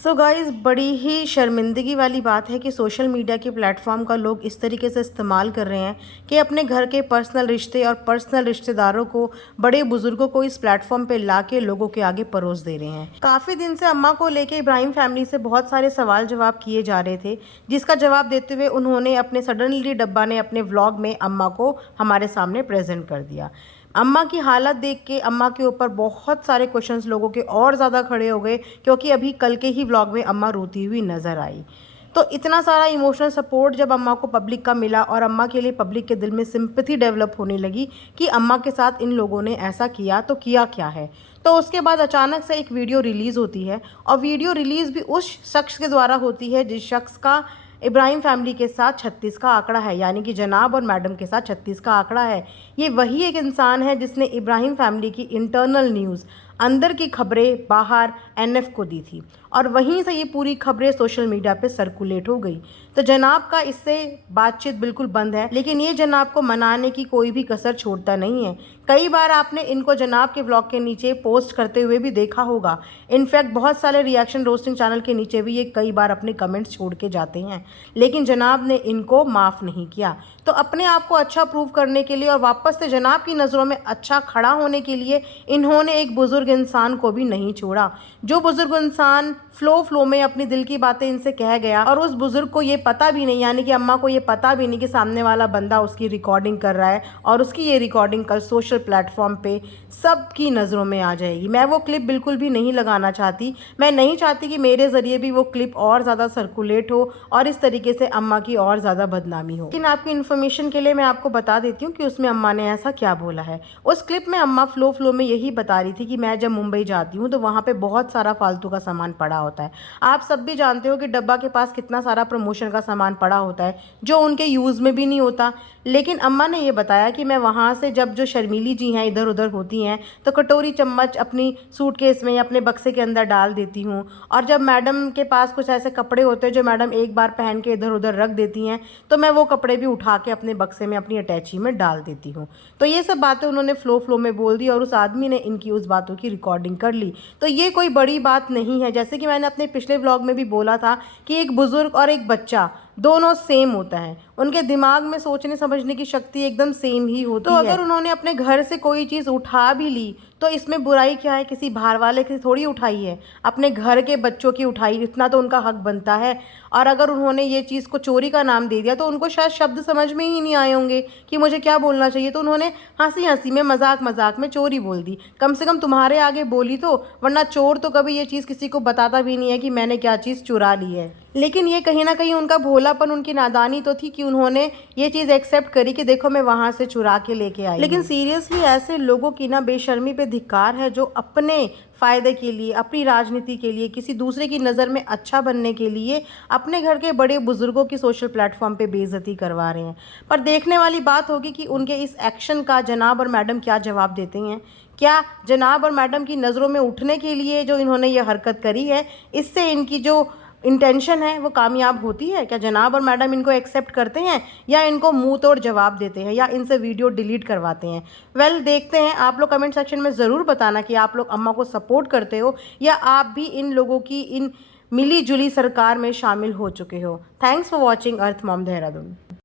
So guys, बड़ी ही शर्मिंदगी वाली बात है कि सोशल मीडिया के प्लेटफॉर्म का लोग इस तरीके से इस्तेमाल कर रहे हैं कि अपने घर के पर्सनल रिश्ते और पर्सनल रिश्तेदारों को, बड़े बुजुर्गों को इस प्लेटफॉर्म पे ला के लोगों के आगे परोस दे रहे हैं। काफ़ी दिन से अम्मा को लेके इब्राहिम फैमिली से बहुत सारे सवाल जवाब किए जा रहे थे, जिसका जवाब देते हुए उन्होंने अपने सडनली डब्बा ने अपने व्लॉग में अम्मा को हमारे सामने प्रेजेंट कर दिया। अम्मा की हालत देख के अम्मा के ऊपर बहुत सारे क्वेश्चंस लोगों के और ज़्यादा खड़े हो गए, क्योंकि अभी कल के ही व्लॉग में अम्मा रोती हुई नज़र आई। तो इतना सारा इमोशनल सपोर्ट जब अम्मा को पब्लिक का मिला और अम्मा के लिए पब्लिक के दिल में सिंपैथी डेवलप होने लगी कि अम्मा के साथ इन लोगों ने ऐसा किया तो किया क्या है, तो उसके बाद अचानक से एक वीडियो रिलीज़ होती है। और वीडियो रिलीज़ भी उस शख्स के द्वारा होती है जिस शख्स का इब्राहिम फैमिली के साथ 36 का आंकड़ा है, यानी कि जनाब और मैडम के साथ 36 का आंकड़ा है। ये वही एक इंसान है जिसने इब्राहिम फैमिली की इंटरनल न्यूज़, अंदर की खबरें बाहर एनएफ को दी थी, और वहीं से ये पूरी खबरें सोशल मीडिया पे सर्कुलेट हो गई। तो जनाब का इससे बातचीत बिल्कुल बंद है, लेकिन ये जनाब को मनाने की कोई भी कसर छोड़ता नहीं है। कई बार आपने इनको जनाब के व्लॉग के नीचे पोस्ट करते हुए भी देखा होगा। इनफैक्ट बहुत सारे रिएक्शन रोस्टिंग चैनल के नीचे भी ये कई बार अपने कमेंट्स छोड़ के जाते हैं, लेकिन जनाब ने इनको माफ़ नहीं किया। तो अपने आप को अच्छा प्रूव करने के लिए और वापस से जनाब की नज़रों में अच्छा खड़ा होने के लिए इन्होंने एक बुज़ुर्ग इंसान को भी नहीं छोड़ा। जो बुज़ुर्ग इंसान फ्लो में अपनी दिल की बातें इनसे कह गया, और उस बुज़ुर्ग को ये पता भी नहीं, यानी कि अम्मा को ये पता भी नहीं कि सामने वाला बंदा उसकी रिकॉर्डिंग कर रहा है, और उसकी ये रिकॉर्डिंग कल सोशल प्लेटफॉर्म पे सबकी नज़रों में आ जाएगी। मैं वो क्लिप बिल्कुल भी नहीं लगाना चाहती। मैं नहीं चाहती कि मेरे ज़रिए भी वो क्लिप और ज़्यादा सर्कुलेट हो और इस तरीके से अम्मा की और ज़्यादा बदनामी हो। लेकिन आपकी इन्फॉर्मेशन के लिए मैं आपको बता देती हूँ कि उसमें अम्मा ने ऐसा क्या बोला है। उस क्लिप में अम्मा फ्लो में यही बता रही थी कि मैं जब मुंबई जाती हूँ तो वहाँ पे बहुत सारा फालतू का सामान पड़ा होता है। आप सब भी जानते हो कि डब्बा के पास कितना सारा प्रमोशन का सामान पड़ा होता है जो उनके यूज़ में भी नहीं होता। लेकिन अम्मा ने ये बताया कि मैं वहाँ से जब जो शर्मीली जी हैं इधर उधर होती हैं तो कटोरी चम्मच अपनी सूटकेस में या अपने बक्से के अंदर डाल देती हूँ, और जब मैडम के पास कुछ ऐसे कपड़े होते हैं जो मैडम एक बार पहन के इधर उधर रख देती हैं तो मैं वो कपड़े भी उठा के अपने बक्से में अपनी अटैची में डाल देती हूँ। तो ये सब बातें उन्होंने फ्लो में बोल दी और उस आदमी ने इनकी उस बातों की रिकॉर्डिंग कर ली। तो ये कोई बड़ी बात नहीं है। जैसे कि मैंने अपने पिछले व्लॉग में भी बोला था कि एक बुज़ुर्ग और एक बच्चा दोनों सेम होता है, उनके दिमाग में सोचने समझने की शक्ति एकदम सेम ही होती है। तो अगर उन्होंने अपने घर से कोई चीज़ उठा भी ली तो इसमें बुराई क्या है? किसी बाहर वाले की थोड़ी उठाई है, अपने घर के बच्चों की उठाई, इतना तो उनका हक बनता है। और अगर उन्होंने ये चीज़ को चोरी का नाम दे दिया तो उनको शायद शब्द समझ में ही नहीं आए होंगे कि मुझे क्या बोलना चाहिए, तो उन्होंने हंसी में मजाक में चोरी बोल दी। कम से कम तुम्हारे आगे बोली तो, वरना चोर तो कभी ये चीज़ किसी को बताता भी नहीं है कि मैंने क्या चीज़ चुरा ली है। लेकिन ये कहीं ना कहीं उनका भोलापन, उनकी नादानी तो थी कि उन्होंने ये चीज़ एक्सेप्ट करी कि देखो मैं वहाँ से चुरा के लेके आई। लेकिन सीरियसली ऐसे लोगों की ना बेशर्मी पे धिक्कार है जो अपने फ़ायदे के लिए, अपनी राजनीति के लिए, किसी दूसरे की नज़र में अच्छा बनने के लिए अपने घर के बड़े बुज़ुर्गों की सोशल प्लेटफॉर्म पे बेइज्जती करवा रहे हैं। पर देखने वाली बात होगी कि उनके इस एक्शन का जनाब और मैडम क्या जवाब देते हैं। क्या जनाब और मैडम की नज़रों में उठने के लिए जो इन्होंने ये हरकत करी है, इससे इनकी जो इंटेंशन है वो कामयाब होती है? क्या जनाब और मैडम इनको एक्सेप्ट करते हैं, या इनको मुंह तोड़ जवाब देते हैं, या इनसे वीडियो डिलीट करवाते हैं? वेल, देखते हैं। आप लोग कमेंट सेक्शन में ज़रूर बताना कि आप लोग अम्मा को सपोर्ट करते हो या आप भी इन लोगों की इन मिली जुली सरकार में शामिल हो चुके हो। Thanks for watching earth mom Dehradun.